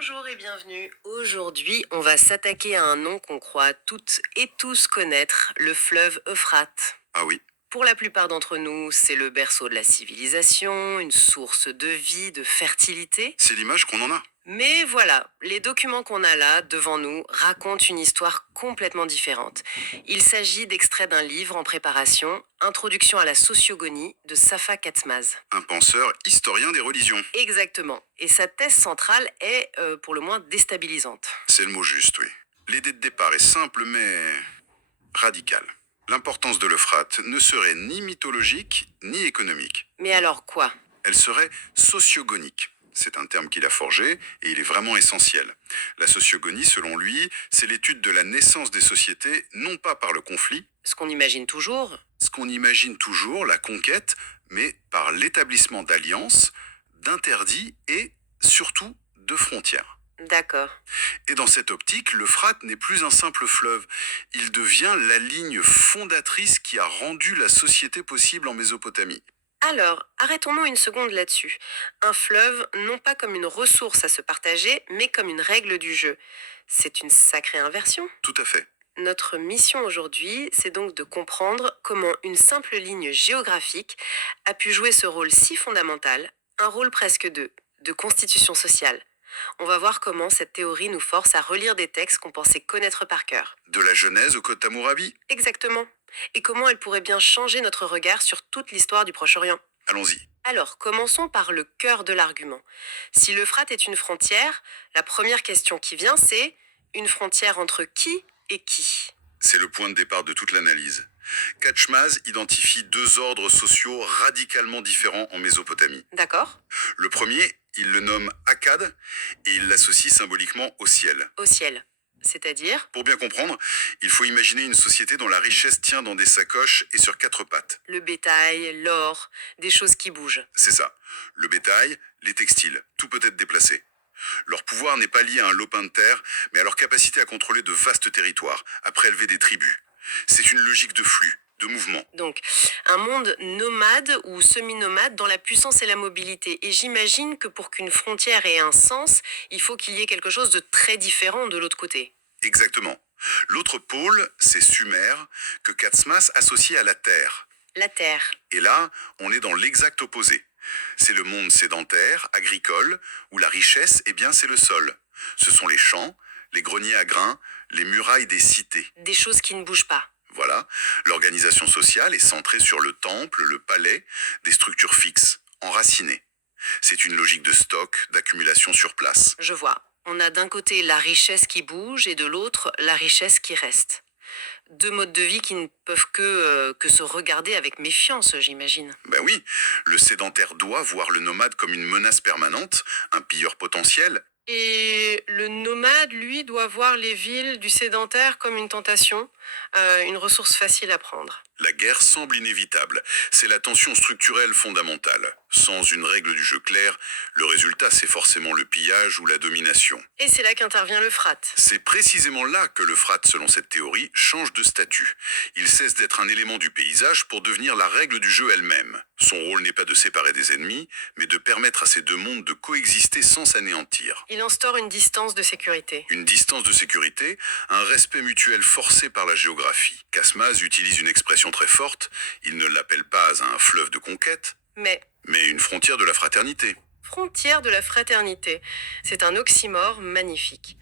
Bonjour et bienvenue. Aujourd'hui, on va s'attaquer à un nom qu'on croit toutes et tous connaître, le fleuve Euphrate. Ah oui, Pour la plupart d'entre nous, c'est le berceau de la civilisation, une source de vie, de fertilité. c'est l'image qu'on en a. Mais voilà, les documents qu'on a là, devant nous, racontent une histoire complètement différente. Il s'agit d'extraits d'un livre en préparation, Introduction à la sociogonie, de Safa Katmaz. Un penseur historien des religions. Exactement. Et sa thèse centrale est, pour le moins, déstabilisante. C'est le mot juste, oui. L'idée de départ est simple mais radicale. L'importance de l'Euphrate ne serait ni mythologique ni économique. Mais alors quoi? Elle serait sociogonique. C'est un terme qu'il a forgé et il est vraiment essentiel. La sociogonie, selon lui, c'est l'étude de la naissance des sociétés, non pas par le conflit, Ce qu'on imagine toujours? ce qu'on imagine toujours, la conquête, mais par l'établissement d'alliances, d'interdits et, surtout, de frontières. D'accord. Et dans cette optique, l'Euphrate n'est plus un simple fleuve. Il devient la ligne fondatrice qui a rendu la société possible en Mésopotamie. Alors, arrêtons-nous une seconde là-dessus. Un fleuve, non pas comme une ressource à se partager, mais comme une règle du jeu. C'est une sacrée inversion. Tout à fait. Notre mission aujourd'hui, c'est donc de comprendre comment une simple ligne géographique a pu jouer ce rôle si fondamental, un rôle presque de constitution sociale. On va voir comment cette théorie nous force à relire des textes qu'on pensait connaître par cœur. De la Genèse au Code Hammurabi. Exactement. Et comment elle pourrait bien changer notre regard sur toute l'histoire du Proche-Orient. Allons-y. Alors, commençons par le cœur de l'argument. Si l'Euphrate est une frontière, la première question qui vient, c'est une frontière entre qui et qui? C'est le point de départ de toute l'analyse. Katchmaz identifie deux ordres sociaux radicalement différents en Mésopotamie. D'accord? Le premier, il le nomme Akkad et il l'associe symboliquement au ciel. Au ciel. C'est-à-dire Pour bien comprendre, il faut imaginer une société dont la richesse tient dans des sacoches et sur quatre pattes. le bétail, l'or, des choses qui bougent. C'est ça. Le bétail, les textiles, tout peut être déplacé. Leur pouvoir n'est pas lié à un lopin de terre, mais à leur capacité à contrôler de vastes territoires, à prélever des tribus. C'est une logique de flux, de mouvement. Donc, un monde nomade ou semi-nomade dans la puissance et la mobilité. Et j'imagine que pour qu'une frontière ait un sens, il faut qu'il y ait quelque chose de très différent de l'autre côté. Exactement. L'autre pôle, c'est Sumer, que Katsmas associe à la terre. La terre. Et là, on est dans l'exact opposé. C'est le monde sédentaire, agricole, où la richesse, eh bien, c'est le sol. Ce sont les champs, les greniers à grains, les murailles des cités. Des choses qui ne bougent pas. Voilà, l'organisation sociale est centrée sur le temple, le palais, des structures fixes, enracinées. C'est une logique de stock, d'accumulation sur place. Je vois. On a d'un côté la richesse qui bouge et de l'autre la richesse qui reste. Deux modes de vie qui ne peuvent que se regarder avec méfiance, j'imagine. Ben oui, le sédentaire doit voir le nomade comme une menace permanente, un pilleur potentiel. Et le nomade, lui, doit voir les villes du sédentaire comme une tentation, une ressource facile à prendre. La guerre semble inévitable. C'est la tension structurelle fondamentale. Sans une règle du jeu claire, le résultat c'est forcément le pillage ou la domination. Et c'est là qu'intervient l'Euphrate. C'est précisément là que l'Euphrate, selon cette théorie, change de statut. Il cesse d'être un élément du paysage pour devenir la règle du jeu elle-même. Son rôle n'est pas de séparer des ennemis, mais de permettre à ces deux mondes de coexister sans s'anéantir. Il instaure une distance de sécurité. Une distance de sécurité, un respect mutuel forcé par la géographie. Casmaz utilise une expression très forte, il ne l'appelle pas un fleuve de conquête, Mais mais une frontière de la fraternité. frontière de la fraternité, c'est un oxymore magnifique.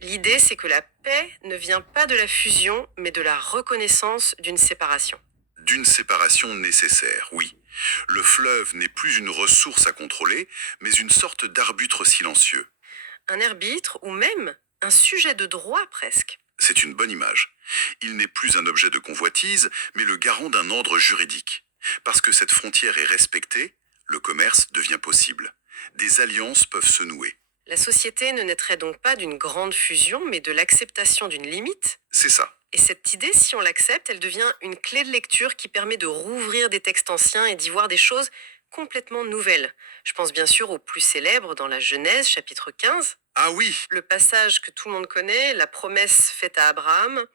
L'idée, c'est que la paix ne vient pas de la fusion, mais de la reconnaissance d'une séparation. D'une séparation nécessaire, oui. Le fleuve n'est plus une ressource à contrôler, mais une sorte d'arbitre silencieux. Un arbitre, ou même un sujet de droit presque. C'est une bonne image. Il n'est plus un objet de convoitise, mais le garant d'un ordre juridique. Parce que cette frontière est respectée, le commerce devient possible. Des alliances peuvent se nouer. La société ne naîtrait donc pas d'une grande fusion, mais de l'acceptation d'une limite. C'est ça. Et cette idée, si on l'accepte, elle devient une clé de lecture qui permet de rouvrir des textes anciens et d'y voir des choses complètement nouvelles. Je pense bien sûr au plus célèbre dans la Genèse, chapitre 15, Ah oui, le passage que tout le monde connaît, la promesse faite à Abraham,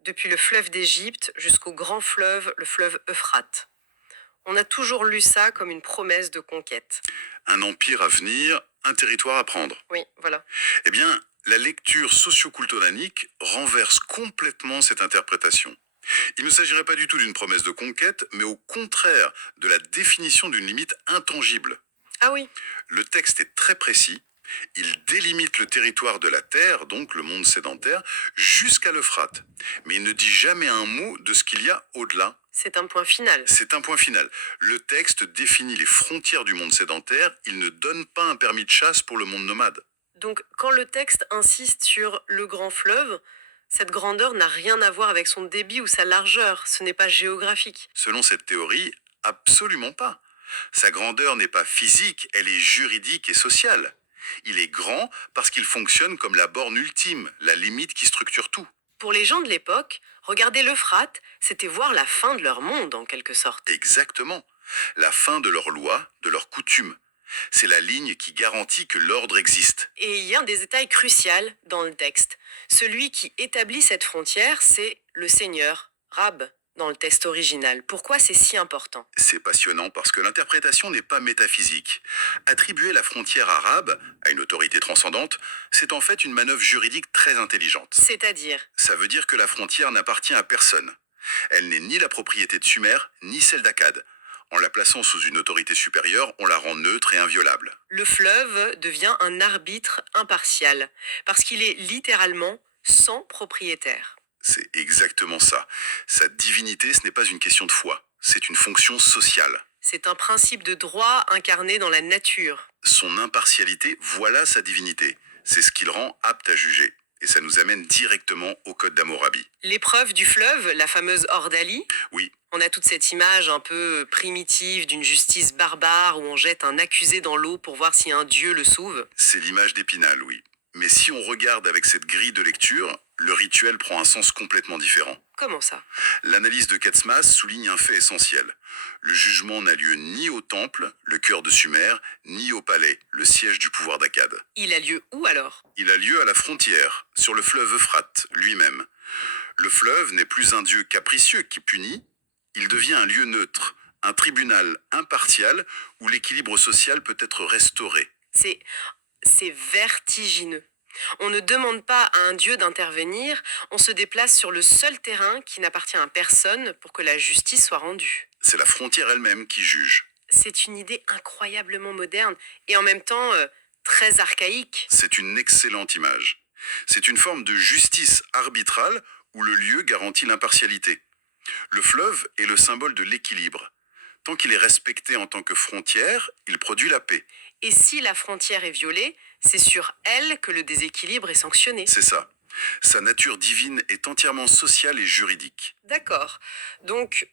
depuis le fleuve d'Égypte jusqu'au grand fleuve, le fleuve Euphrate. On a toujours lu ça comme une promesse de conquête. un empire à venir un territoire à prendre. Oui, voilà. Eh bien, la lecture socioculturanique renverse complètement cette interprétation. Il ne s'agirait pas du tout d'une promesse de conquête, mais au contraire de la définition d'une limite intangible. Ah oui, Le texte est très précis. Il délimite le territoire de la Terre, donc le monde sédentaire, jusqu'à l'Euphrate. Mais il ne dit jamais un mot de ce qu'il y a au-delà. c'est un point final. C'est un point final. Le texte définit les frontières du monde sédentaire, il ne donne pas un permis de chasse pour le monde nomade. Donc, quand le texte insiste sur le grand fleuve, cette grandeur n'a rien à voir avec son débit ou sa largeur, ce n'est pas géographique. Selon cette théorie, absolument pas. Sa grandeur n'est pas physique, elle est juridique et sociale. Il est grand parce qu'il fonctionne comme la borne ultime, la limite qui structure tout. Pour les gens de l'époque, regarder l'Euphrate, c'était voir la fin de leur monde en quelque sorte. Exactement. La fin de leurs lois, de leurs coutumes. C'est la ligne qui garantit que l'ordre existe. Et il y a un des détails crucial dans le texte. Celui qui établit cette frontière, c'est le Seigneur, Rab, dans le texte original. Pourquoi c'est si important? C'est passionnant parce que l'interprétation n'est pas métaphysique. Attribuer la frontière arabe à une autorité transcendante, c'est en fait une manœuvre juridique très intelligente. C'est-à-dire, Ça veut dire que la frontière n'appartient à personne. Elle n'est ni la propriété de Sumer, ni celle d'Akkad. En la plaçant sous une autorité supérieure, on la rend neutre et inviolable. le fleuve devient un arbitre impartial, parce qu'il est littéralement sans propriétaire. C'est exactement ça. Sa divinité, ce n'est pas une question de foi, c'est une fonction sociale. C'est un principe de droit incarné dans la nature. Son impartialité, voilà sa divinité. C'est ce qui le rend apte à juger. Et ça nous amène directement au code d'Hammurabi. L'épreuve du fleuve, la fameuse ordalie, Oui, on a toute cette image un peu primitive d'une justice barbare où on jette un accusé dans l'eau pour voir si un dieu le sauve. c'est l'image d'Épinal, oui. Mais si on regarde avec cette grille de lecture, le rituel prend un sens complètement différent. Comment ça? L'analyse de Katsmas souligne un fait essentiel. Le jugement n'a lieu ni au temple, le cœur de Sumer, ni au palais, le siège du pouvoir d'Akkad. Il a lieu où alors? Il a lieu à la frontière, sur le fleuve Euphrate lui-même. Le fleuve n'est plus un dieu capricieux qui punit, il devient un lieu neutre, un tribunal impartial où l'équilibre social peut être restauré. C'est c'est vertigineux. On ne demande pas à un dieu d'intervenir, on se déplace sur le seul terrain qui n'appartient à personne pour que la justice soit rendue. C'est la frontière elle-même qui juge. C'est une idée incroyablement moderne et en même temps très archaïque. C'est une excellente image. C'est une forme de justice arbitrale où le lieu garantit l'impartialité. Le fleuve est le symbole de l'équilibre. Tant qu'il est respecté en tant que frontière, il produit la paix. Et si la frontière est violée, c'est sur elle que le déséquilibre est sanctionné. C'est ça. Sa nature divine est entièrement sociale et juridique. D'accord. Donc,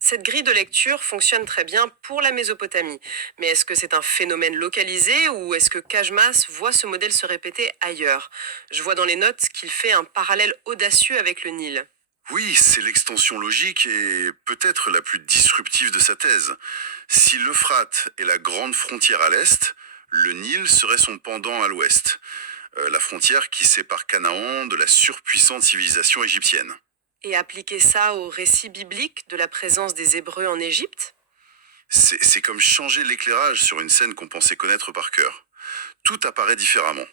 cette grille de lecture fonctionne très bien pour la Mésopotamie. Mais est-ce que c'est un phénomène localisé ou est-ce que Kajmas voit ce modèle se répéter ailleurs? Je vois dans les notes qu'il fait un parallèle audacieux avec le Nil. Oui, c'est l'extension logique et peut-être la plus disruptive de sa thèse. Si l'Euphrate est la grande frontière à l'est, le Nil serait son pendant à l'ouest. La frontière qui sépare Canaan de la surpuissante civilisation égyptienne. Et appliquer ça au récit biblique de la présence des Hébreux en Égypte? C'est comme changer l'éclairage sur une scène qu'on pensait connaître par cœur. Tout apparaît différemment.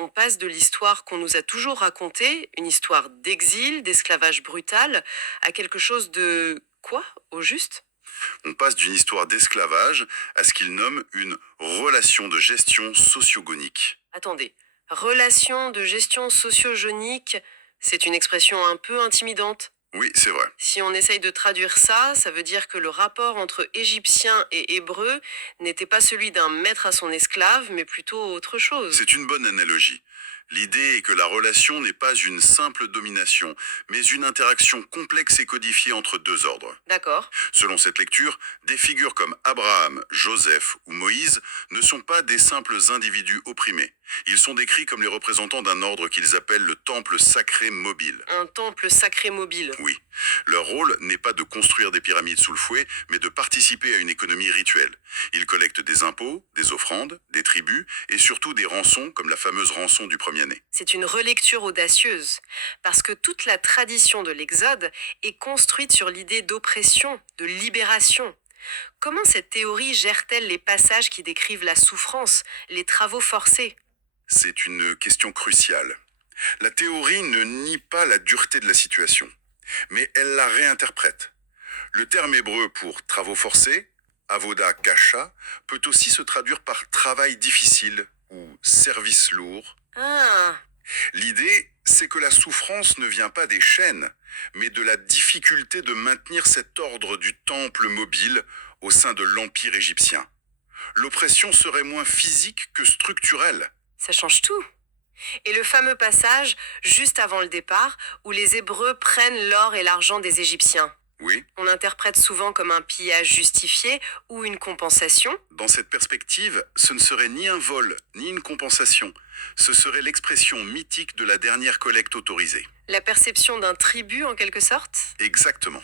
On passe de l'histoire qu'on nous a toujours racontée, une histoire d'exil, d'esclavage brutal, à quelque chose de quoi, au juste? On passe d'une histoire d'esclavage à ce qu'il nomme une relation de gestion sociogonique. Attendez, relation de gestion sociogénique, c'est une expression un peu intimidante. Oui, c'est vrai. Si on essaye de traduire ça, ça veut dire que le rapport entre Égyptiens et Hébreux n'était pas celui d'un maître à son esclave, mais plutôt autre chose. C'est une bonne analogie. L'idée est que la relation n'est pas une simple domination, mais une interaction complexe et codifiée entre deux ordres. D'accord. Selon cette lecture, des figures comme Abraham, Joseph ou Moïse ne sont pas des simples individus opprimés. Ils sont décrits comme les représentants d'un ordre qu'ils appellent le temple sacré mobile. Un temple sacré mobile. Oui, leur rôle n'est pas de construire des pyramides sous le fouet, mais de participer à une économie rituelle. Ils collectent des impôts, des offrandes, des tribus et surtout des rançons comme la fameuse rançon du premier-né. C'est une relecture audacieuse, parce que toute la tradition de l'Exode est construite sur l'idée d'oppression, de libération. Comment cette théorie gère-t-elle les passages qui décrivent la souffrance, les travaux forcés? C'est une question cruciale. La théorie ne nie pas la dureté de la situation, mais elle la réinterprète. Le terme hébreu pour travaux forcés, avoda kasha, peut aussi se traduire par travail difficile ou service lourd. Ah, L'idée, c'est que la souffrance ne vient pas des chaînes, mais de la difficulté de maintenir cet ordre du temple mobile au sein de l'Empire égyptien. L'oppression serait moins physique que structurelle. ça change tout. Et le fameux passage, juste avant le départ, où les Hébreux prennent l'or et l'argent des Égyptiens. Oui, On l'interprète souvent comme un pillage justifié ou une compensation. dans cette perspective, ce ne serait ni un vol, ni une compensation. Ce serait l'expression mythique de la dernière collecte autorisée. La perception d'un tribut en quelque sorte. Exactement.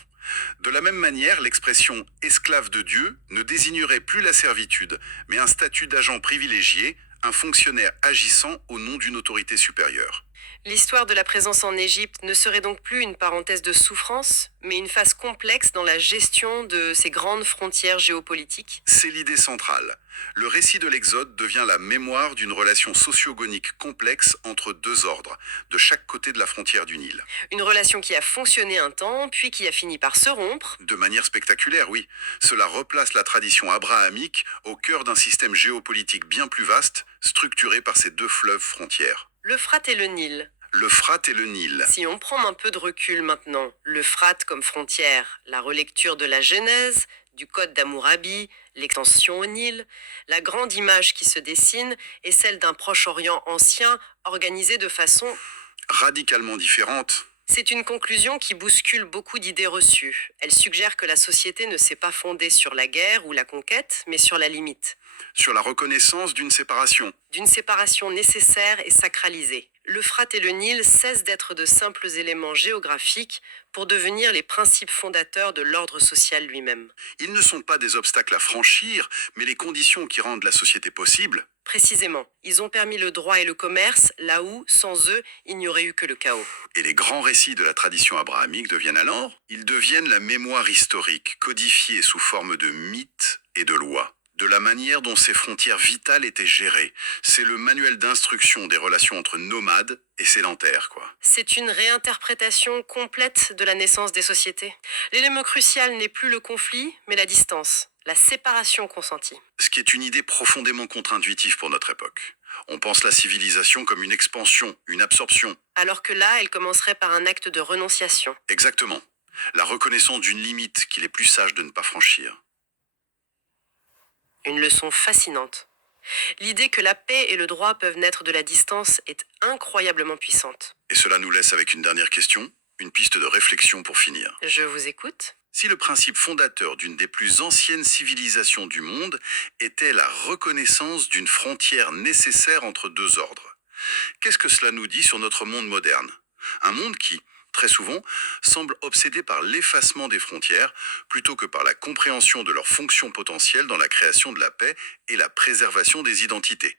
De la même manière, l'expression esclave de Dieu ne désignerait plus la servitude, mais un statut d'agent privilégié, un fonctionnaire agissant au nom d'une autorité supérieure. L'histoire de la présence en Égypte ne serait donc plus une parenthèse de souffrance, mais une phase complexe dans la gestion de ces grandes frontières géopolitiques. C'est l'idée centrale. Le récit de l'Exode devient la mémoire d'une relation sociogonique complexe entre deux ordres, de chaque côté de la frontière du Nil. Une relation qui a fonctionné un temps, puis qui a fini par se rompre. De manière spectaculaire, oui. Cela replace la tradition abrahamique au cœur d'un système géopolitique bien plus vaste, structuré par ces deux fleuves frontières. L'Euphrate et le Nil. L'Euphrate et le Nil. Si on prend un peu de recul maintenant, l'Euphrate comme frontière, la relecture de la Genèse, du Code d'Hammurabi, l'extension au Nil, la grande image qui se dessine est celle d'un Proche-Orient ancien organisé de façon. Radicalement différente. C'est une conclusion qui bouscule beaucoup d'idées reçues. Elle suggère que la société ne s'est pas fondée sur la guerre ou la conquête, mais sur la limite. Sur la reconnaissance d'une D'une séparation nécessaire et sacralisée. L'Euphrate et le Nil cessent d'être de simples éléments géographiques pour devenir les principes fondateurs de l'ordre social lui-même. Ils ne sont pas des obstacles à franchir, mais les conditions qui rendent la société possible. Précisément, ils ont permis le droit et le commerce là où, sans eux, il n'y aurait eu que le chaos. Et les grands récits de la tradition abrahamique deviennent alors, ils deviennent la mémoire historique, codifiée sous forme de mythes et de lois. De la manière dont ces frontières vitales étaient gérées. C'est le manuel d'instruction des relations entre nomades et sédentaires, quoi. C'est une réinterprétation complète de la naissance des sociétés. L'élément crucial n'est plus le conflit, mais la distance, la séparation consentie. Ce qui est une idée profondément contre-intuitive pour notre époque. On pense la civilisation comme une expansion, une absorption. Alors que là, elle commencerait par un acte de renonciation. Exactement. La reconnaissance d'une limite qu'il est plus sage de ne pas franchir. Une leçon fascinante. L'idée que la paix et le droit peuvent naître de la distance est incroyablement puissante. Et cela nous laisse avec une dernière question, une piste de réflexion pour finir. Je vous écoute. Si le principe fondateur d'une des plus anciennes civilisations du monde était la reconnaissance d'une frontière nécessaire entre deux ordres, qu'est-ce que cela nous dit sur notre monde moderne? Un monde qui, très souvent, semble obsédé par l'effacement des frontières plutôt que par la compréhension de leur fonction potentielle dans la création de la paix et la préservation des identités.